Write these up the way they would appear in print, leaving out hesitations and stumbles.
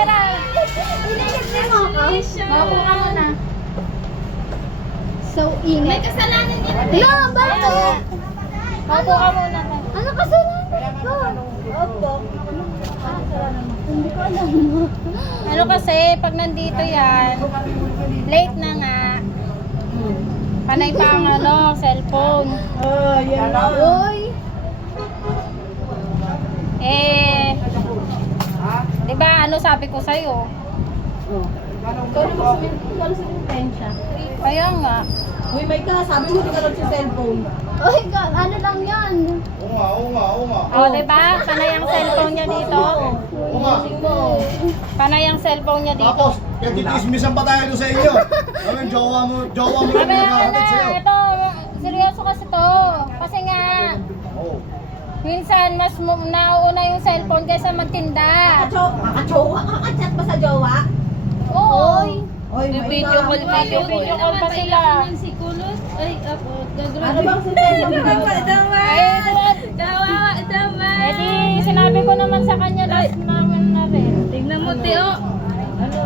camera. Inilignan mo ako. Maupo ka muna. So, ingay. May kasalanan yan. No, bakit? Maupo ka muna. Ano kasalanan ko? Opo. Hindi ko alam. Ano kasi, pag nandito yan, late na nga. Panay pa ang cellphone. Yan na. Uy. Di ba ano sabi ko sa'yo? Kaya nga. Uy, may ka, sabi mo di ka lang sa cellphone. Uy, ano lang yan? Oo nga. O, di ba? Panay ang cellphone niya dito. Oo nga. Panay ang cellphone niya dito. Tapos, kaya titismisan pa tayo doon sa inyo. Ano, jowa mo yung Sabi nga nagkakatid na, sa'yo. ito, seryoso kasi to. Kasi nga, Oo. minsan mas nauuna yung cellphone kaysa magtinda. Kakachat ba sa jowa? Oo. Oy, may Video call pa sila. Si Kulot, ay, ako, Ano bang si cellphone? Eh di, sinabi ko naman sa kanya last naman na rin. tingnan mo, Teo. Ano?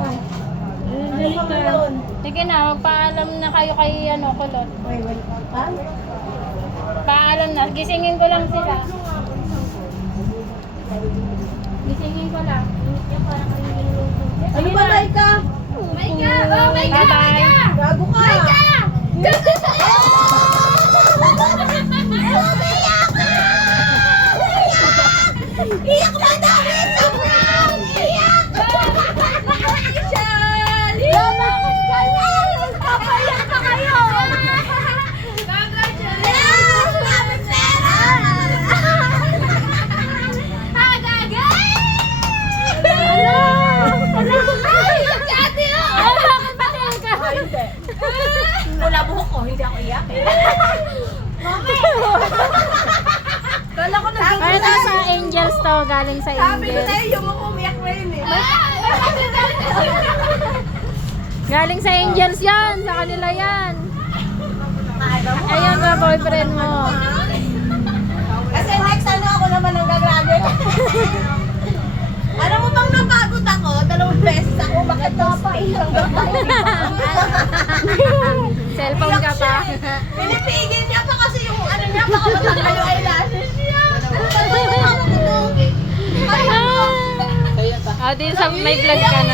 Ano ba yun? Sige na, magpaalam na kayo kay Kulot. Oy, wait. Ha? Paalam na, gisingin ko lang sila. Gisingin ko lang. Ano ba, Maika? Bye-bye. Gago ka! Iyak na dami! Sobrang! Iyak! Bakit ganyan? Papayak pa kayo! Yes! Dami pera! Agagay! Ano? Ate, oh! Bakit ba ka? Hindi. Wala buhok ko, hindi ako iyak eh. Kala ko Ay, ito sa Angels to, galing sa Sabi ko Angels. sa'yo, yung ako umiyak na yun eh. Galing sa Angels yan, sa kanila yan. Ayun ba, boyfriend mo. Kasi next ano ako naman ang gagraduate. Alam mo bang napagod ako? 2 beses ako. Bakit daw pa isang Cellphone ka pa. Pinipigil niya pa kasi yung ano niya, baka matanggal yung eyelashes niya. Ah, din sa may vlog ka na.